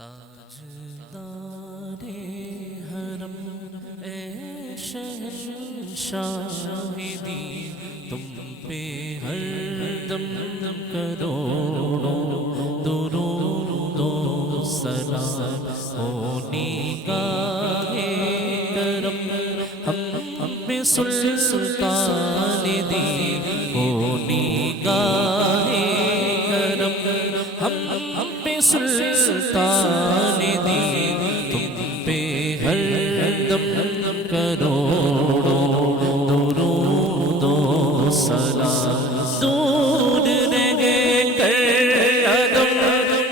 تاجدارِ حرم اے شہنشاہ دی، تم پہ ہر دم کروڑوں درود و سلام ہو نگاہ کرم، ہم پہ سلطان دی ہو نگاہ کرم، ہم پہ سلطان دی، تم پہ ہر دم کروڑوں درود و سلام۔ دور رہ کر قدم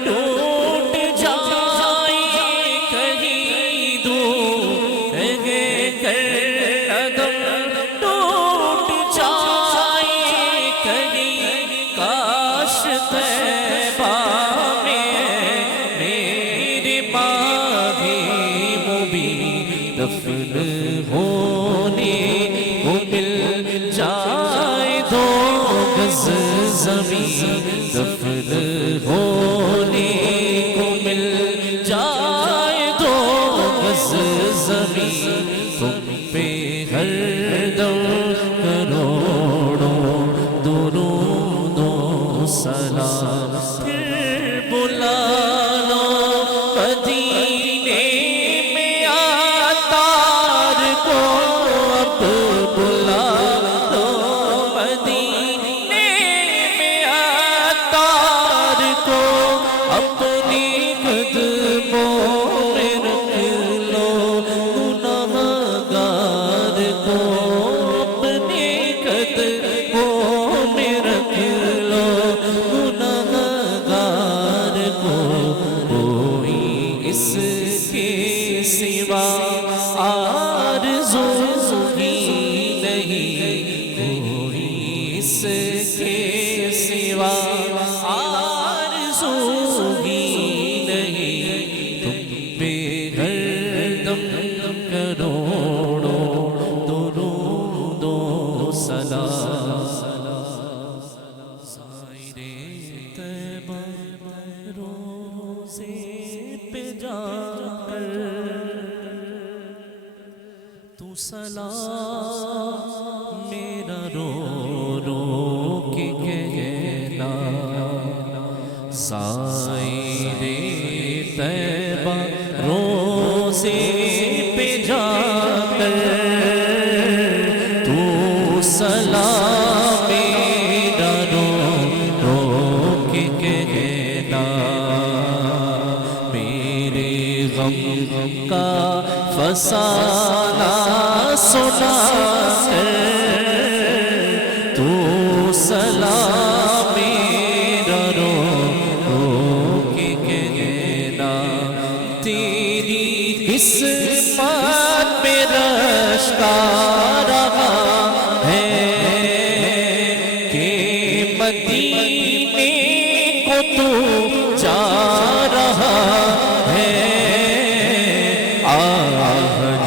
ٹوٹ جائے کہیں، دور رہ کر قدم ٹوٹ جائے کہیں، کاش طیبہ دفن ہونے کو مل جائے دو گز زمین، دفن ہونے کو مل جائے دو گز زمین، تم پہ ہر دم کروڑوں درود و سلام۔ پھر بلا لو مدینے بلا لو مدینے میں عطار کو، اپنی قدموں میں رکھ لو گناہگار کو، اپنی قدموں میں رکھ لو گناہگار کو، کوئی اس کے سوا آرزو اس کے سوا آرزو ہی نہیں، تم پہ ہر دم کروڑوں درود و سلام۔ سائرِ طیبہ روزے پہ جا کر تو سلام میرا رو رو کے کہنا، سائرِ طیبہ روزے پہ جا کر تو سلام میرا رو رو کے کہنا، میرے غم کا فسانہ سنا کر تو سلام میرا رو رو کے کہنا، تیری قسمت میں رش کا رہا ہے کہ مدینے کو تو جا رہا ہے،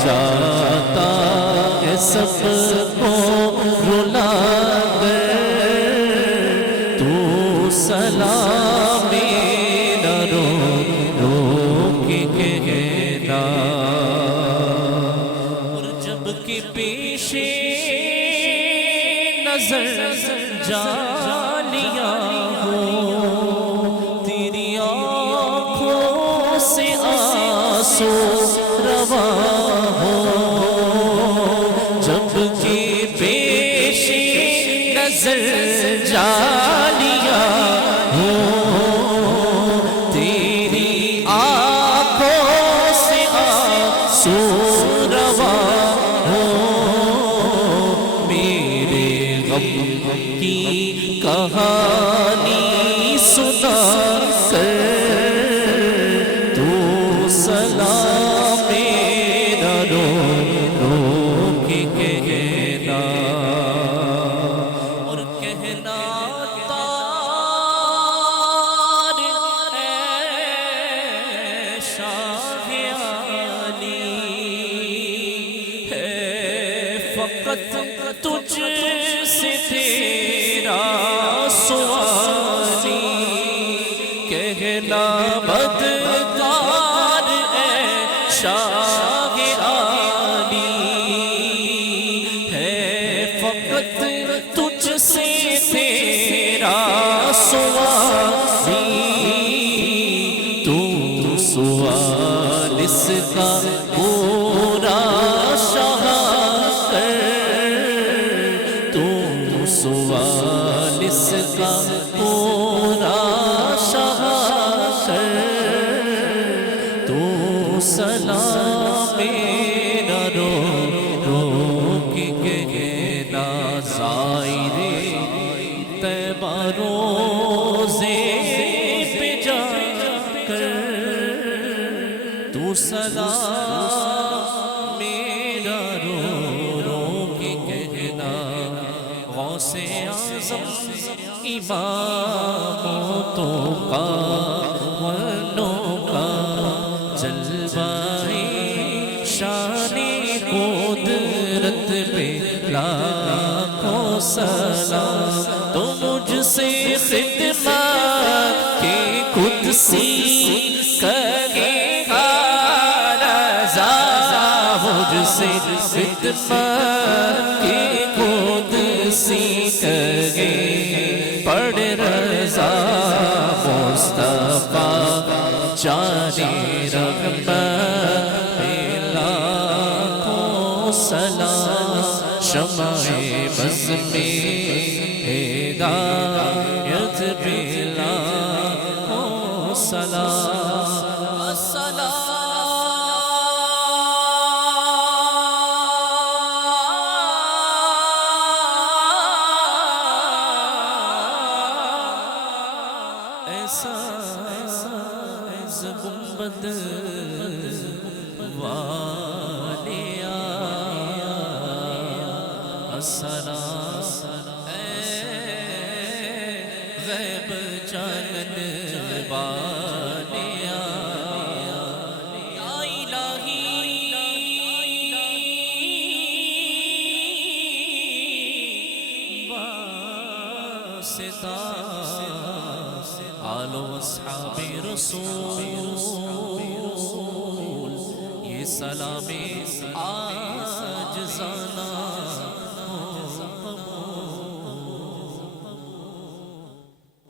جاتا ہے سب کو رلا کر تو سلام میرا رو رو کے کہنا، اور جب کہ پیش نظر جالیاں ہو، تیری آنکھوں سے آنسو رواں ہو، جب کہ پیش نظر جالیاں ہو، تیری آنکھوں سے آنسو رواں ہو، میرے غم کی کہانی سنا کر تو سلام میرا رو رو کے کہنا، اور کہنا تار اے شاہ علی ہے، فقط تجھ سے تیرا سوالی، کہنا بدکار سوال اس کا پورا شاہ کر، تو سوال اس کا پورا شاہ کر، تو سلام میرا رو رو کے کہنا زائرے طیبہ روزے پہ جا کر، تو سلام میرا رو رو کے کہنا غوث اعظم امامتوں کا ورنوں کا جلوہ شان قدرت پہ لاکھوں سلام، تو مجھ سے خدمت کے قدسی کرے گا رضا، مجھ سے خدمت کے قدسی کرے پڑھ رضا مصطفیٰ جانے رحمت پہ لاکھوں سلام، شمع بز میں ہدایت پہ لاکھوں سلام، السلام ایسا گنبد والیا السلام، غیب جانن والیا یا الہی واسطہ آل و اصحاب رسول، یہ سلام عاجزانہ